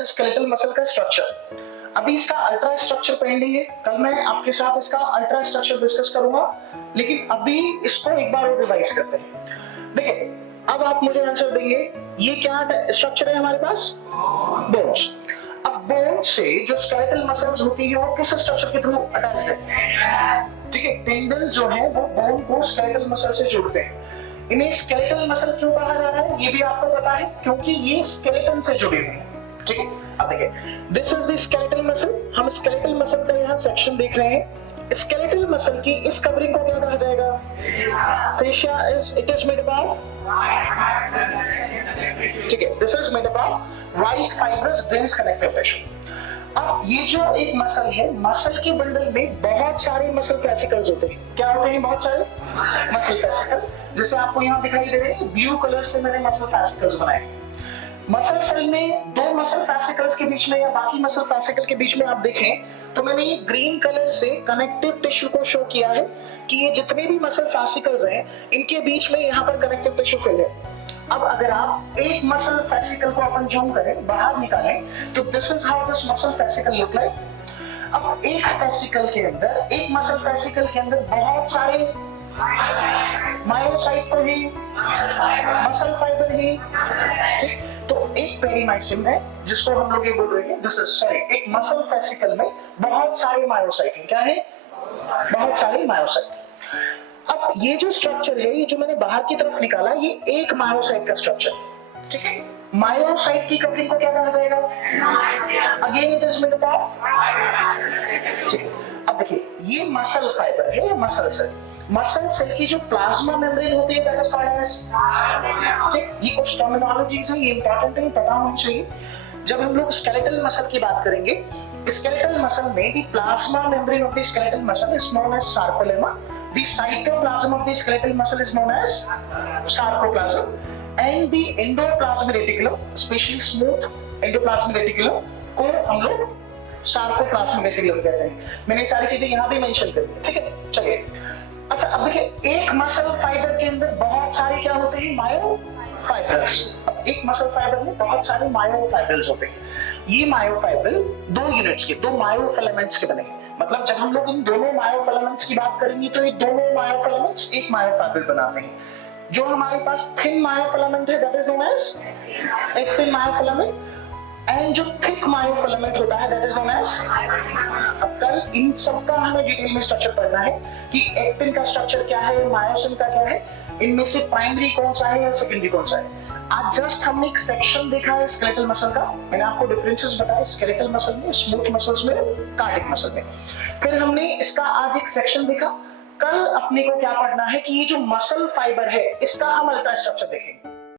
Is skeletal muscle का structure. अभी इसका अल्ट्रा स्ट्रक्चर पेंडिंग है, कल मैं आपके साथ इसका अल्ट्रा स्ट्रक्चर डिस्कस करूंगा, लेकिन अभी इसको एक बार और रिवाइज करते हैं। देखिए, अब आप मुझे आंसर देंगे, ये क्या स्ट्रक्चर है हमारे पास? बोन्स। अब बोन से जो स्केलेटल मसल्स होती है वो किस स्ट्रक्चर के थ्रू अटैच्ड है? ठीक है, टेंडन्स जो है वो बोन को स्केलेटल मसल से जोड़ते हैं। इन्हें स्केलेटल मसल क्यों कहा जा रहा है ये भी आपको पता है, क्योंकि ये स्केलेटन से जुड़े हुए हैं। ठीक है, अब देखिए, this is the skeletal muscle. हम स्केलेटल मसल का यहाँ सेक्शन देख रहे हैं। स्केलेटल मसल की इस कवरिंग को क्या कहा जाएगा? fascia it is made up of, ठीक है, this is made up of white fibrous dense connective tissue. अब ये जो एक मसल है, मसल के बंडल में बहुत सारे मसल फेसिकल्स होते हैं। क्या होते हैं? बहुत सारे मसल फेसिकल। जैसे आपको यहाँ दिखाई दे रहे हैं, ब्लू कलर से मैंने मसल फेसिकल्स बनाए। मसल सेल में दो मसल फेसिकल्स के बीच में या बाकी मसल फेसिकल के बीच में आप देखें तो मैंने ये ग्रीन कलर से कनेक्टिव टिश्यू को शो किया है कि ये जितने भी मसल फेसिकल्स हैं इनके बीच में यहाँ पर कनेक्टिव टिश्यू फिल है। अब अगर आप एक मसल फेसिकल को अपन जूम करें, बाहर निकालें, तो this is how this muscle fascicle look like. अब एक फेसिकल के अंदर, एक मसल फेसिकल के अंदर बहुत सारे मायोसाइट तो ही, मसल फाइबर ही, ठीक। तो एक पेरीमाइसिन है जिसको हम लोग ये बोल रहे हैं, दिस इज सॉरी, एक मसल फेसिकल में बहुत सारे मायोसाइट हैं। क्या है? बहुत सारे मायोसाइट। अब ये जो स्ट्रक्चर है, ये जो मैंने बाहर की तरफ निकाला, ये एक मायोसाइट का स्ट्रक्चर, ठीक है। मायोसाइट की कवरिंग को क्या कहा जाएगा? Again it is made up of, अब देखिए, ये मसल फाइबर है, मसल सेल। मसल सेल की जो प्लाज्मा मेम्ब्रेन होती है, दैट इज कॉल्ड एज, ठीक। ये कुछ टर्मिनोलॉजीज हैं, ये इंपॉर्टेंट है, पता होनी चाहिए। जब हम लोग स्केलेटल मसल की बात करेंगे, स्केलेटल मसल में the plasma membrane of the skeletal muscle is known as sarcolemma, the cytoplasm of the skeletal muscle is known as sarcoplasm, and the endoplasmic reticulum, especially smooth endoplasmic reticulum को हम लोग sarcoplasmic reticulum कहते हैं। मैंने सारी चीजें यहाँ भी मेंशन कर दी, ठीक है। चलिए, अच्छा, अब देखिए, एक मसल फाइबर के अंदर बहुत सारे क्या होते हैं? मायोफाइब्रल्स। अब एक मसल फाइबर में बहुत सारे मायोफाइब्रल्स होते हैं। ये मायोफाइब्रल दो यूनिट्स के, दो मायोफिलामेंट्स के बने हैं। मतलब जब हम लोग इन दोनों मायोफिलामेंट्स की बात करेंगे तो ये दोनों मायोफिलामेंट्स एक मायोफाइब्रल बनाते हैं। जो हमारे पास थिन मायोफिलामेंट है, that is known as actin myofilament, and जो थिक मायोफिलामेंट होता है, दैट इज नोन एज। अब कल इन सब का हमें डिटेल में स्ट्रक्चर पढ़ना है कि एक्टिन का स्ट्रक्चर क्या है, मायोसिन का क्या है, इनमें से प्राइमरी कौन सा है या सेकेंडरी कौन सा है। आज जस्ट हमने एक सेक्शन देखा है स्केलेटल मसल का, मैंने आपको डिफरेंसेस बताए स्केलेटल मसल में, स्मूथ मसल्स में, कार्डियक मसल में। फिर हमने इसका आज एक सेक्शन देखा। कल अपने को क्या पढ़ना है कि ये जो मसल फाइबर है, इसका हम अल्ट्रा स्ट्रक्चर देखेंगे।